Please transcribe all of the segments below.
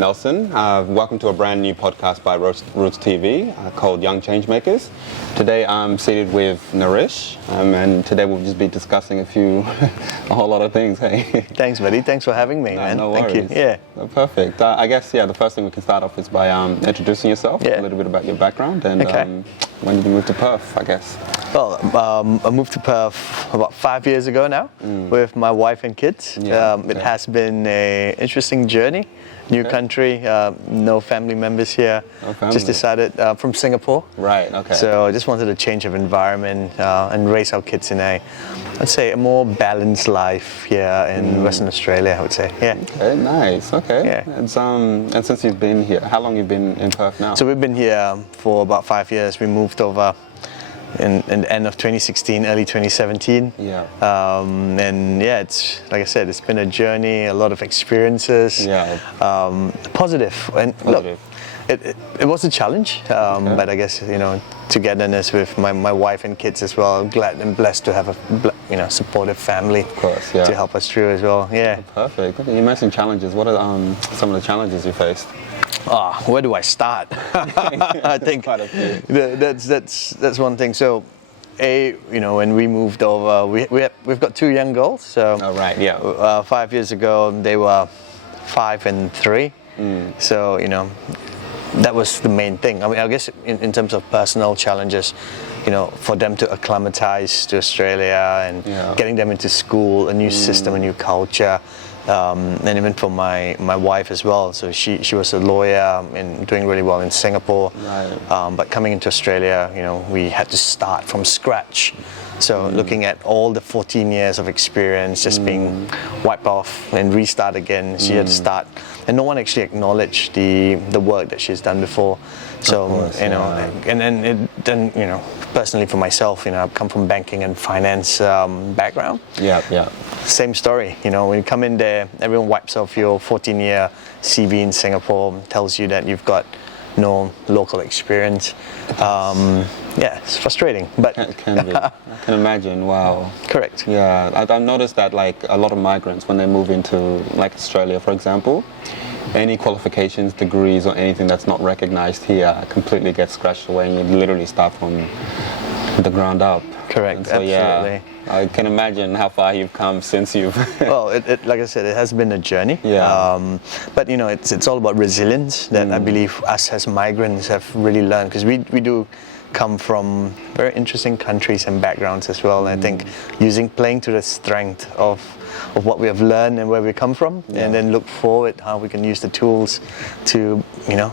Nelson. Welcome to a brand new podcast by Roots TV called Young Changemakers. Today I'm seated with Naresh, and today we'll just be discussing a whole lot of things. Hey. Thanks, buddy. Thanks for having me, man. No worries. Thank you. Yeah. Perfect. I guess, the first thing we can start off is by introducing yourself, a little bit about your background, and when did you move to Perth, I guess? Well, I moved to Perth about 5 years ago now with my wife and kids. It has been an interesting journey. New country, no family members here. No family. Just decided from Singapore. Right, okay. So I just wanted a change of environment and raise our kids in I'd say a more balanced life here in Western Australia, I would say. Yeah. Okay, nice. Okay. Yeah. And since you've been here, how long have you been in Perth now? So we've been here for about 5 years. We moved over in the end of 2016, early 2017. Yeah. It's like I said, it's been a journey, a lot of experiences. Yeah. Positive. And Positive. Look, it was a challenge, but I guess togetherness with my wife and kids as well. I'm glad and blessed to have a supportive family, of course, yeah, to help us through as well. Yeah. Perfect. Okay, you mentioned challenges. What are some of the challenges you faced? Where do I start? I think quite a few. That's one thing. So, when we moved over, we've got 2 young girls. So, 5 years ago they were 5 and 3. So that was the main thing. I mean, I guess in terms of personal challenges, for them to acclimatize to Australia and getting them into school, a new system, a new culture. And even for my wife as well. So she was a lawyer and doing really well in Singapore. Right. But coming into Australia, we had to start from scratch. So looking at all the 14 years of experience just being wiped off and restart again, she had to start. And no one actually acknowledged the work that she's done before. So, and then personally for myself, I've come from banking and finance background. Yeah. Same story, when you come in there, everyone wipes off your 14-year CV in Singapore, tells you that you've got no local experience. It's frustrating, but it can be. I can imagine. Wow. Correct. Yeah, I've noticed that a lot of migrants, when they move into Australia, for example, any qualifications, degrees, or anything that's not recognized here completely gets scratched away, and you literally start from the ground up. Correct. So, absolutely. I can imagine how far you've come since you've. Well, like I said, it has been a journey. Yeah. But it's all about resilience that I believe us as migrants have really learned, because we do come from very interesting countries and backgrounds as well. And I think playing to the strength of what we have learned and where we come from, and then look forward how we can use the tools to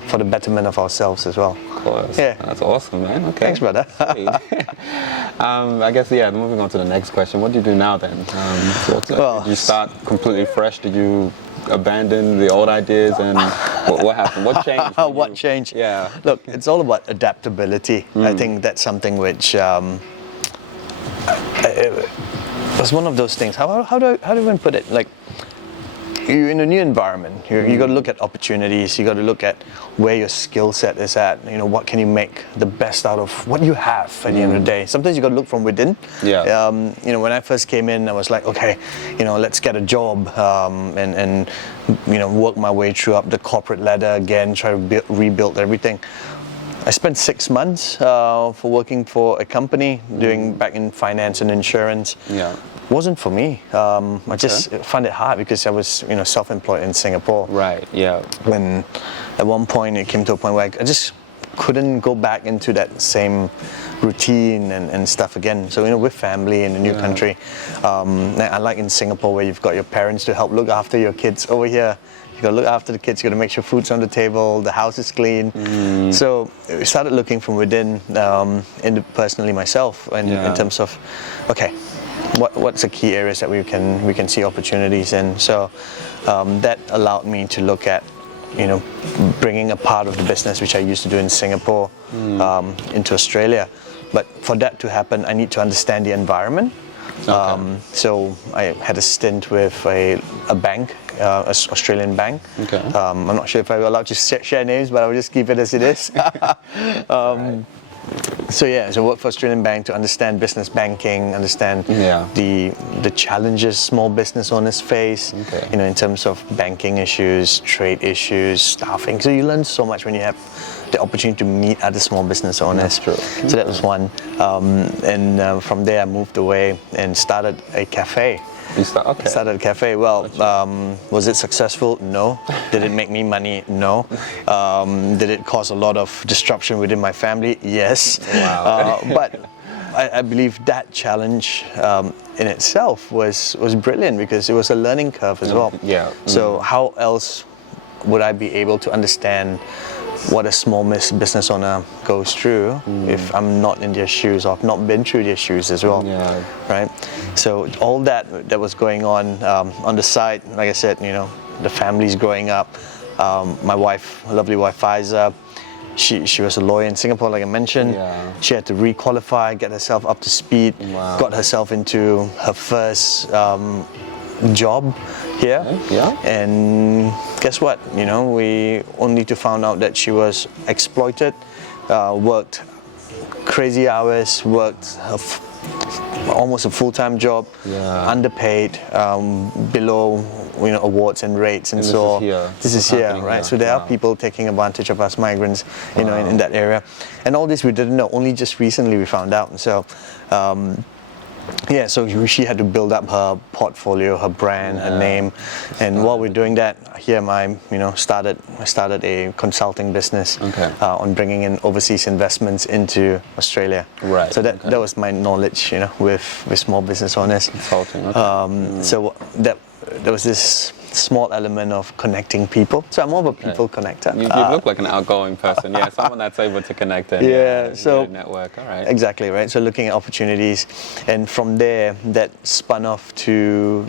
for the betterment of ourselves as well. Of course. Yeah. That's awesome, man. Okay. Thanks, brother. I guess, moving on to the next question. What do you do now then? Did you start completely fresh? Did you abandon the old ideas, and what happened? What changed? What changed? Yeah. Look, it's all about adaptability. I think that's something which was one of those things. How do I even put it? You're in a new environment. You got to look at opportunities. You got to look at where your skill set is at. What can you make the best out of what you have at the end of the day. Sometimes you got to look from within. Yeah. When I first came in, I was like, okay, let's get a job and work my way through up the corporate ladder again, try to rebuild everything. I spent 6 months for working for a company doing back in finance and insurance. Yeah. Wasn't for me. I just found it hard because I was, self-employed in Singapore. Right. Yeah. When at one point it came to a point where I just couldn't go back into that same routine and stuff again. So with family in a new country, unlike in Singapore where you've got your parents to help look after your kids, over here you got to look after the kids. You got to make sure food's on the table, the house is clean. So we started looking from within, personally myself, and in terms of, okay, what's the key areas that we can see opportunities in. So that allowed me to look at bringing a part of the business which I used to do in Singapore into Australia. But for that to happen, I need to understand the environment. So I had a stint with a bank, an Australian bank. I'm not sure if I'm allowed to share names, but I'll just keep it as it is. So work for Australian Bank to understand business banking, understand Yeah. the challenges small business owners face, Okay. in terms of banking issues, trade issues, staffing. So you learn so much when you have the opportunity to meet other small business owners. That's true. So that was one. And from there I moved away and started a cafe. Okay. Started a cafe. Well, was it successful? No. Did it make me money? No. Did it cause a lot of disruption within my family? Yes. Wow. But I believe that challenge in itself was brilliant because it was a learning curve as well. Yeah. So how else would I be able to understand what a small business owner goes through if I'm not in their shoes or I've not been through their shoes as well, Yeah. right? So all that was going on the side, like I said, the family's growing up. My wife, lovely wife Faiza, she was a lawyer in Singapore, like I mentioned. Yeah. She had to re-qualify, get herself up to speed, Wow. got herself into her first job here. Yeah. And guess what? We only to found out that she was exploited, worked crazy hours, worked almost a full-time job, Yeah. underpaid, below awards and rates, and And so this is here, happening right? here. So there are Wow. people taking advantage of us migrants, in that area, and all this we didn't know. Only just recently we found out. So. So she had to build up her portfolio, her brand, her name, and while we're doing that, here I started a consulting business Okay. on bringing in overseas investments into Australia. Right, So okay. that was my knowledge, with small business owners. Consulting, okay. So that there was this small element of connecting people. So I'm more of a people connector. You look like an outgoing person. Yeah, someone that's able to connect and so network. All right. Exactly, right? So looking at opportunities, and from there, that spun off to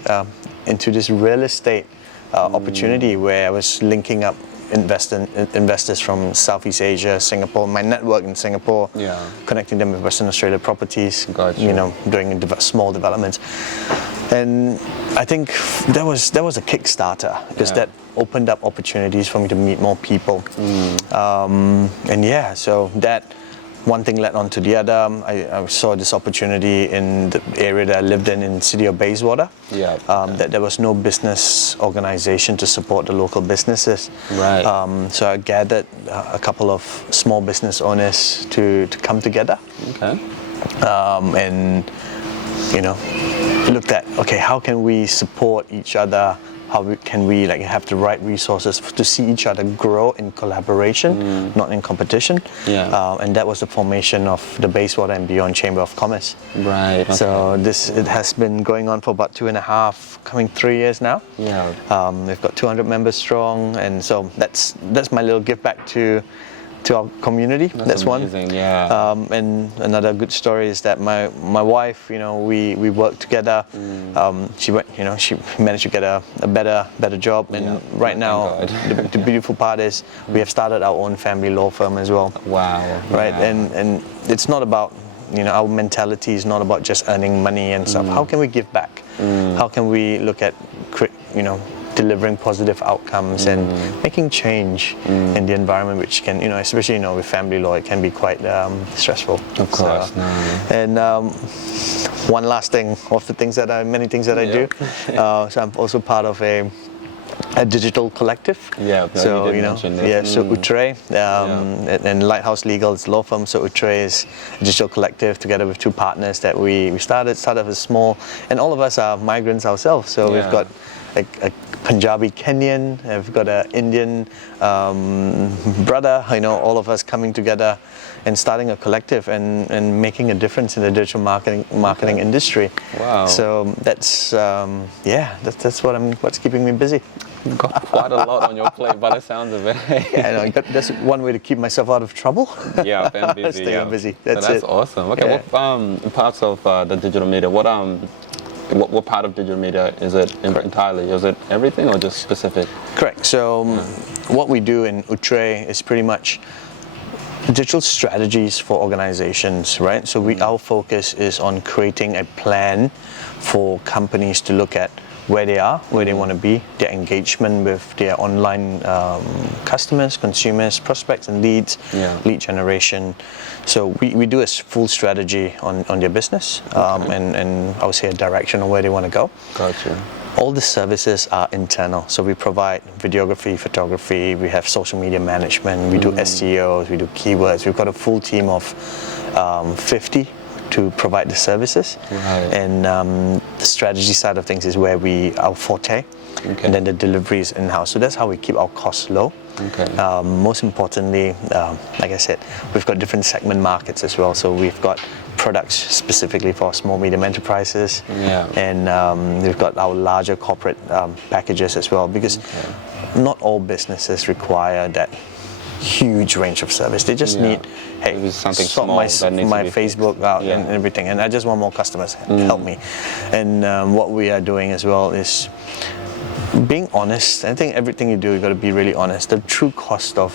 into this real estate opportunity where I was linking up investors from Southeast Asia, Singapore, my network in Singapore, Yeah. connecting them with Western Australia properties, Gotcha. doing small developments. And I think that was a Kickstarter because Yeah. that opened up opportunities for me to meet more people. So that one thing led on to the other. I saw this opportunity in the area that I lived in the city of Bayswater. Yeah. That there was no business organization to support the local businesses. Right. So I gathered a couple of small business owners to come together. Okay. And looked at, okay, how can we support each other? Can we have the right resources to see each other grow in collaboration, not in competition? Yeah. And that was the formation of the Bayswater and Beyond Chamber of Commerce. Right. Okay. So it has been going on for about 2.5, coming 3 years now. Yeah. We've got 200 members strong, and so that's my little give back to our community. That's amazing, one. yeah. And another good story is that my wife, we worked together. She managed to get a better job, and right now Thank the beautiful part is we have started our own family law firm as well. Wow. Right, Yeah. and it's not about our mentality is not about just earning money and stuff. How can we give back? How can we look at delivering positive outcomes and making change in the environment, which can, especially with family law, it can be quite stressful. Of course. And one last thing of the many things that I do. So I'm also part of a digital collective. Yeah, so you did mention this. so Utre and Lighthouse Legal is law firm. So Utre is a digital collective together with two partners that we started as small, and all of us are migrants ourselves. So we've got a Punjabi Kenyan, we've got an Indian brother. All of us coming together and starting a collective and making a difference in the digital marketing industry. Wow. So that's what's keeping me busy. You've got quite a lot on your plate by the sounds of it. That's one way to keep myself out of trouble. Yeah, being busy. Staying busy. That's That's it. awesome. Okay, what parts of the digital media? What part of digital media is it entirely? Is it everything or just specific? Correct. So what we do in Utre is pretty much digital strategies for organizations, right? So our focus is on creating a plan for companies to look at where they are, where they want to be, their engagement with their online customers, consumers, prospects and leads, lead generation. So we do a full strategy on their business, and I would say a direction on where they want to go. Gotcha. All the services are internal. So we provide videography, photography, we have social media management, we do SEOs, we do keywords. We've got a full team of 50 to provide the services. Right. And the strategy side of things is where our forte. Okay. And then the delivery is in-house. So that's how we keep our costs low. Okay. Most importantly, like I said, we've got different segment markets as well. So we've got products specifically for small, medium enterprises. Yeah. And we've got our larger corporate packages as well, because not all businesses require that huge range of service. They just need, hey, something sort small my Facebook out and everything, and I just want more customers. Help me. And what we are doing as well is being honest. I think everything you do, you got to be really honest. The true cost of,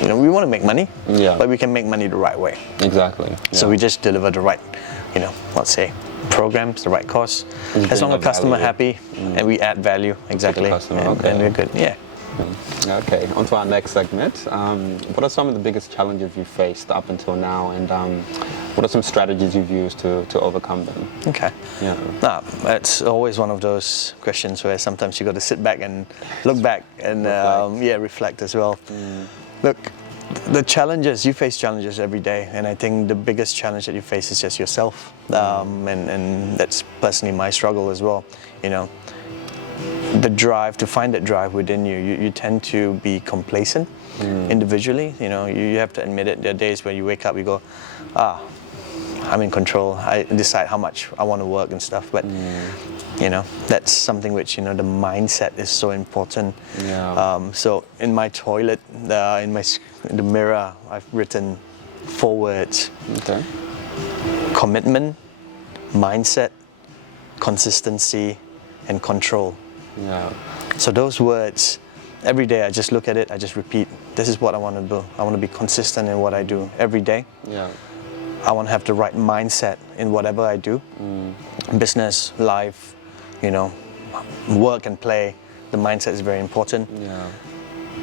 we want to make money, but we can make money the right way. Exactly. So we just deliver the right, let's say, programs, the right cost. As long as the customer happy and we add value, exactly, and we're good. Yeah. Okay, on to our next segment. What are some of the biggest challenges you've faced up until now, and what are some strategies you've used to overcome them? Okay. Yeah. Nah, it's always one of those questions where sometimes you got to sit back and look back and reflect as well. Look, the challenges, you face challenges every day, and I think the biggest challenge that you face is just yourself, and that's personally my struggle as well. The drive, to find that drive within you tend to be complacent individually. You have to admit it. There are days when you wake up, you go, I'm in control. I decide how much I want to work and stuff. But that's something which the mindset is so important. Yeah. So in my toilet, in the mirror, I've written 4 words: commitment, mindset, consistency, and control. Yeah. So those words, every day I just look at it, I just repeat, this is what I want to do. I want to be consistent in what I do every day. Yeah. I want to have the right mindset in whatever I do. Business, life, work and play. The mindset is very important. Yeah.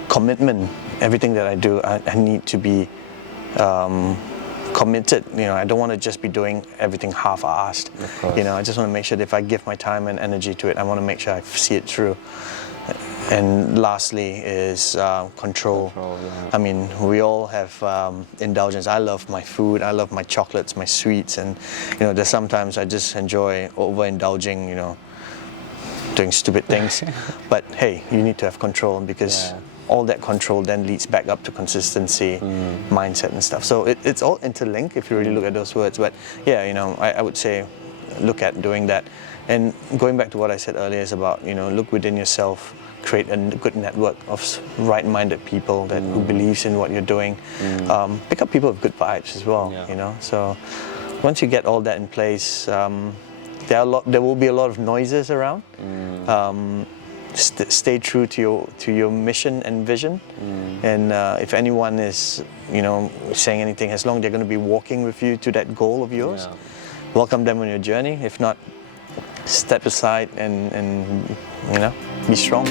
Commitment, everything that I do, I need to be committed. I don't want to just be doing everything half-assed. I just want to make sure that if I give my time and energy to it, I want to make sure I see it through. And lastly is control. I mean, we all have indulgence. I love my food, I love my chocolates, my sweets, and there's sometimes I just enjoy overindulging, doing stupid things. But hey, you need to have control, because all that control then leads back up to consistency, mindset and stuff. So it's all interlinked if you really look at those words. But I would say look at doing that. And going back to what I said earlier is about, look within yourself, create a good network of right-minded people who believes in what you're doing. Pick up people with good vibes as well, So once you get all that in place, there will be a lot of noises around. Stay true to your mission and vision, and if anyone is saying anything, as long as they're going to be walking with you to that goal of yours, welcome them on your journey. If not, step aside and be strong.